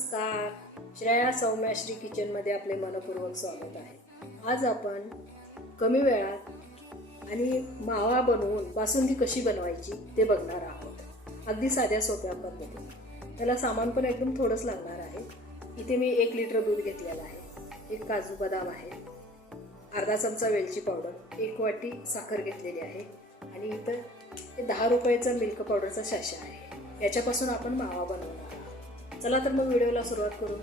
नमस्कार. श्रेया सौम्या श्री किचनमध्ये आपले मनपूर्वक स्वागत आहे. आज आपण कमी वेळात आणि मावा बनवून बासुंदी कशी बनवायची ते बघणार आहोत. अगदी साध्या सोप्या पद्धतीने. त्याला सामान पण एकदम थोडंच लागणार आहे. इथे मी एक लिटर दूध घेतलेलं आहे. एक काजू बदाम आहे. अर्धा चमचा वेलची पावडर एक वाटी साखर घेतलेली आहे. आणि इथं दहा रुपयाचा मिल्क पावडरचा शाशा आहे. याच्यापासून आपण मावा बनवणार चला तर मग व्हिडिओला सुरुवात करू.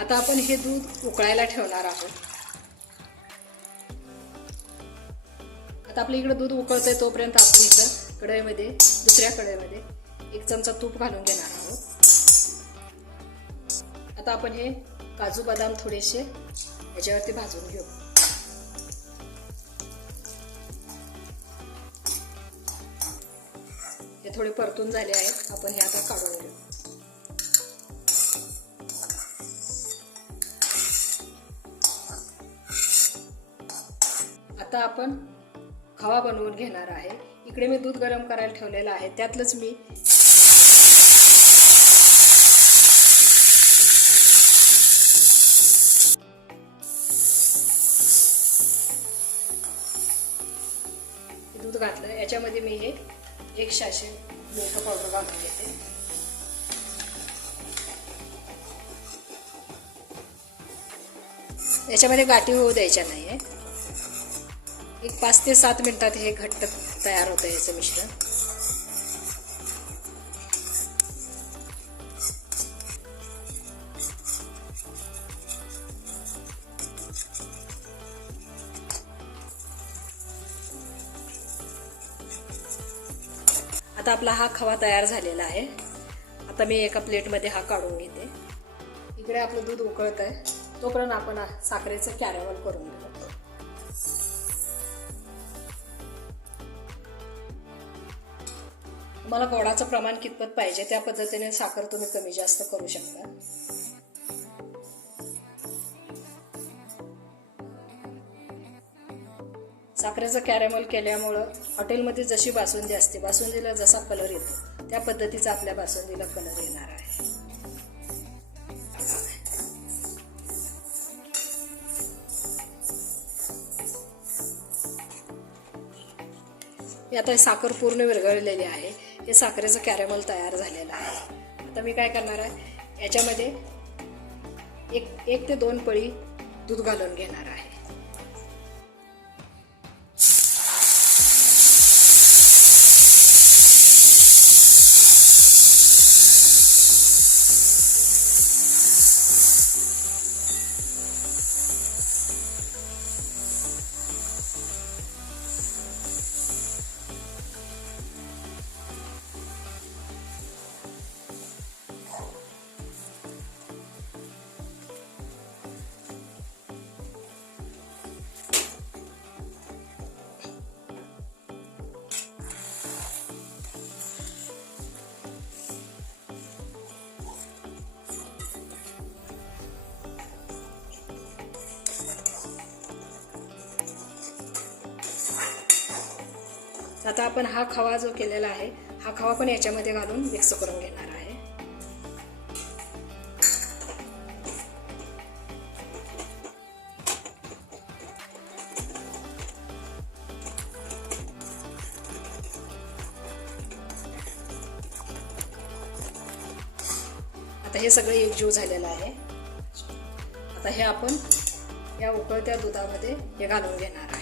आता आपण हे दूध उकळायला ठेवणार आहोत. आता आपल्या इकडे दूध उकळतंय तोपर्यंत आपण इथं कढईमध्ये दुसऱ्या कढईमध्ये एक चमचा तूप घालून घेणार आहोत. आता आपण हे काजू बदाम थोडेसे याच्यावरती भाजून घेऊ. हे थोडे परतून झाले आहेत. आपण हे आता काढून घेऊ. आता आपण खवा बनवून घेणार आहे. इकडे मी दूध गरम करायला ठेवलेलं आहे. त्यातलंच मी दूध घातलं. याच्यामध्ये मी हे एक शाशे मिल्क पावडर घालून घेते. याच्यामध्ये गाठी होऊ द्यायच्या नाही आहे एक पाच ते सात मिनिटात हे घट्ट तयार होतं याचं मिश्रण. आता आपला हा खवा तयार झालेला आहे. आता मी एका प्लेटमध्ये हा काढून घेते. इकडे आपलं दूध उकळत आहे. तोपर्यंत आपण साखरेचं कॅरेमल करून घेऊ. तुम्हाला गोडाचं प्रमाण कितपत पाहिजे त्या पद्धतीने साखर तुम्ही कमी जास्त करू शकता. साखरेचं कॅरेमल केल्यामुळं हॉटेलमध्ये जशी बासुंदी असते बासुंदीला जसा कलर येतो त्या पद्धतीचा आपल्या बासुंदीला कलर येणार आहे. आता साखर पूर्ण विरघळलेली आहे. हे साखरेचं कॅरेमल तयार झालेलं आहे. आता मी काय करणार आहे? याच्यामध्ये एक एक ते दोन पळी दूध घालून घेणार आहे. आता आपण हा खवा जो केलेला आहे हा खवा पण याच्यामध्ये घालून मिक्स करून घेणार आहे. आता हे सगळं एकजीव झालेलं आहे. आता हे आपण या उकळत्या दुधामध्ये हे घालून घेणार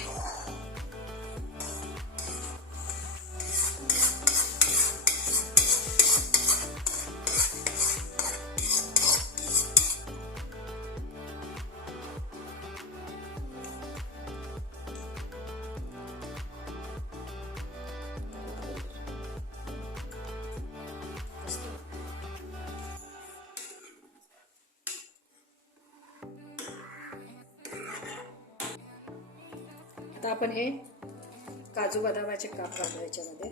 आता आपण हे काजू बदामाचे काप घालू याच्यामध्ये.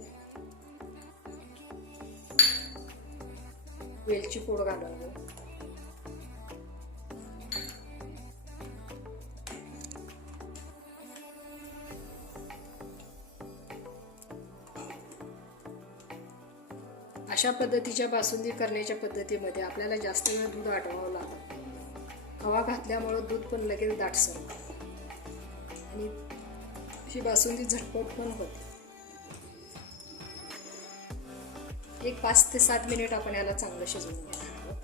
वेलची पूड घालू अशा पद्धतीच्या बासुंदी करण्याच्या पद्धतीमध्ये आपल्याला जास्त वेळ दूध आटवावं लागतं. हवा खवा घातल्यामुळं दूध पण लगेच दाटसर आणि ही बासुंदी झटपट पण होते. एक पाच ते सात मिनिट आपण याला चांगलं शिजवून घेणार आहोत.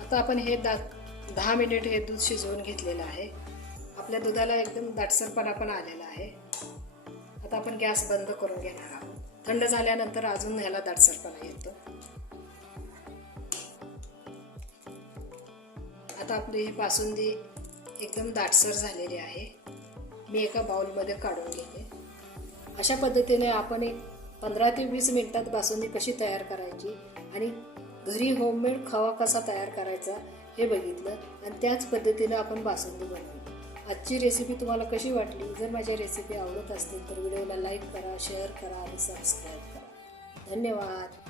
आता आपण हे दा दहा मिनिट हे दूध शिजवून घेतलेलं आहे. आपल्या दुधाला एकदम दाटसरपणा पण आलेला आहे. आता आपण गॅस बंद करून घेणार आहोत. थंड झाल्यानंतर अजून ह्याला दाटसरपणा येतो. आता आपली ही बासुंदी एकदम दाटसर झालेली आहे मी एका बाउलमध्ये काढून घेते. अशा पद्धतीने आपण एक पंधरा ते वीस मिनिटात बासुंदी कशी तयार करायची आणि घरी होममेड खवा कसा तयार करायचा हे बघितलं आणि त्याच पद्धतीनं आपण बासुंदी बनवली. आजची रेसिपी तुम्हाला कशी वाटली? जर माझ्या रेसिपी आवडत असतील तर व्हिडिओला लाईक करा शेअर करा आणि सबस्क्राईब करा. धन्यवाद.